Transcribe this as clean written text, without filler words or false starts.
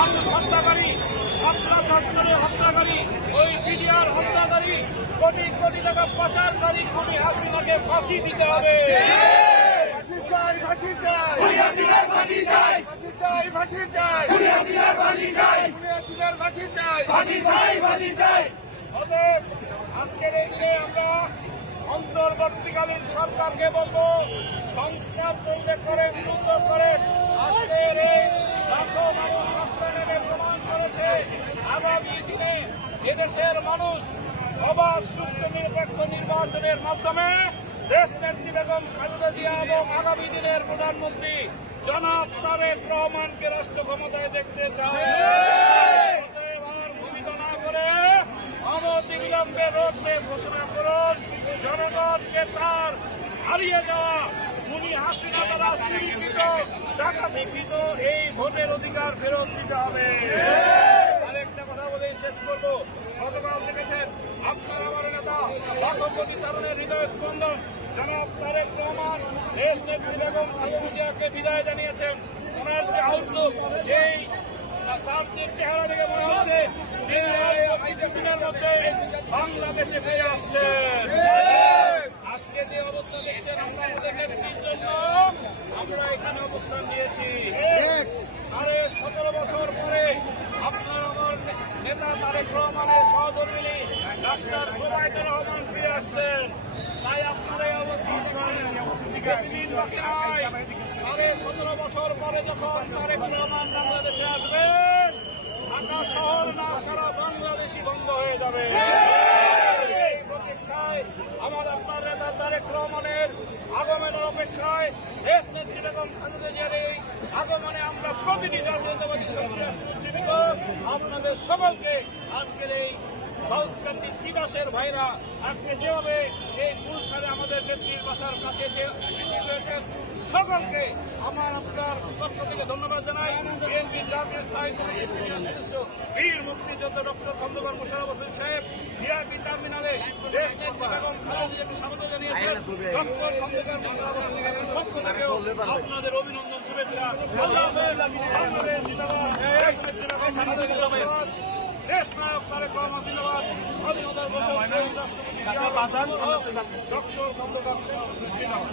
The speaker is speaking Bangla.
মানুষ হত্যাকারী, সন্ত্রাস চট্টগ্রামের হত্যাকারী, ওই মিডিয়ার হত্যাকারী, কোটি কোটি টাকা পাচারকারী খুনি হাসিনাকে ফাঁসি দিতে হবে। ফাঁসি চাই, ফাঁসি চাই, ফাঁসি চাই, ফাঁসি চাই, ফাঁসি চাই, ফাঁসি চাই, হাসিনার ফাঁসি চাই। ফাঁসি চাই, ফাঁসি চাই। অতএব আজকের এই দিনে আমরা অন্তর্বর্তীকালীন সরকারকে বলবো, সংস্কার চলতে করেন, দ্রুত করেন। আজকের এই লাখো মানুষ রাস্তাঘাটে প্রমাণ করেছে আগামী দিনে এদেশের মানুষ অবাধ সুষ্ঠু নিরপেক্ষ নির্বাচনের মাধ্যমে দেশ নেত্রী বেগম খালেদা জিয়া এবং আগামী দিনের প্রধানমন্ত্রী জনাব তারেক রহমানকে রাষ্ট্র ক্ষমতায় দেখতে চায়। অতএব আর ভূমিকা না করে অনতিবিলম্বে রোডম্যাপ ঘোষণা করুন। জনগণকে তার হারিয়ে যাওয়া খুনি হাসিনা দ্বারা চিহ্নিত ডাকাতিকৃত এই ভোটের অধিকার ফেরত দিতে হবে। আরেকটা কথা বলে শেষ করবো, গতকাল দেখেছেন আপনার আমার নেতা লাখপতি তরুণের হৃদয় স্পন্দন জনাব তারেক রহমান দেশ নেত্রী বেগম খালেদা জিয়াকে বিদায় জানিয়েছেন। ওনার যে আউটলুক, যেই তার যে চেহারা দেখে মনে হচ্ছে কিছুদিনের মধ্যে বাংলাদেশে ফিরে আসছেন। আজকে যে অবস্থা দেখছেন আমরা আমাদের নেত্রীর জন্য আমরা এখানে অবস্থান নিয়েছি। 17.5 বছর পরে আপনার আমার নেতা তারেক রহমানের সহধর্মিনী ডাক্তার জুবাইদুর রহমান ফিরে আসছেন। তাই আপনারা এই অবস্থান বেশি দিন বাকি নাই। 17.5 বছর পরে যখন তারেক রহমান বাংলাদেশে আসবেন, ঢাকা শহর না সারা বাংলাদেশই বন্ধ হয়ে যাবে। এই প্রতীক্ষায় আমার আপনার নেতা তারেক রহমানের আগমনের অপেক্ষায় দেশ নেত্রী বেগম খালেদা জিয়ার এই আগমনে আমরা প্রতিটি জাতীয়তাবাদী শক্তির উজ্জীবিত আপনাদের সকলকে আজকের এই সাউথকেন্দ্রিক বিকাশের ভাইরা আজকে যেভাবে এই গুলশানে আমাদের নেত্রীর বাসার কাছে রয়েছেন সকলকে আমার আপনার পক্ষ থেকে ধন্যবাদ জানাই। বিএনপির জাতীয় স্থায়ী কমিটির সিনিয়র সদস্য বীর মুক্তিযোদ্ধা ডক্টর খন্দকার মোশাররফ হোসেন সাহেব ভিআইপি টার্মিনালে দেশ নেত্রী বেগম খালেদা জিয়াকে স্বাগত জানিয়েছেন। ডক্টর খন্দকার মোশাররফ হোসেন সাহেবের পক্ষ থেকেও আপনাদের অভিনন্দন, শুভেচ্ছা। আল্লাহ হাফেজ। বাংলাদেশ জিন্দাবাদ। দেশ নেত্রী বেগম খালেদা জিয়া জিন্দাবাদ। দেশ নায়ক তারেক রহমান জিন্দাবাদ। স্বাধীনতার বছর শহীদ রাষ্ট্রপতি জিয়া ডক্টর খন্দকার মোশাররফ হোসেন জিন্দাবাদ।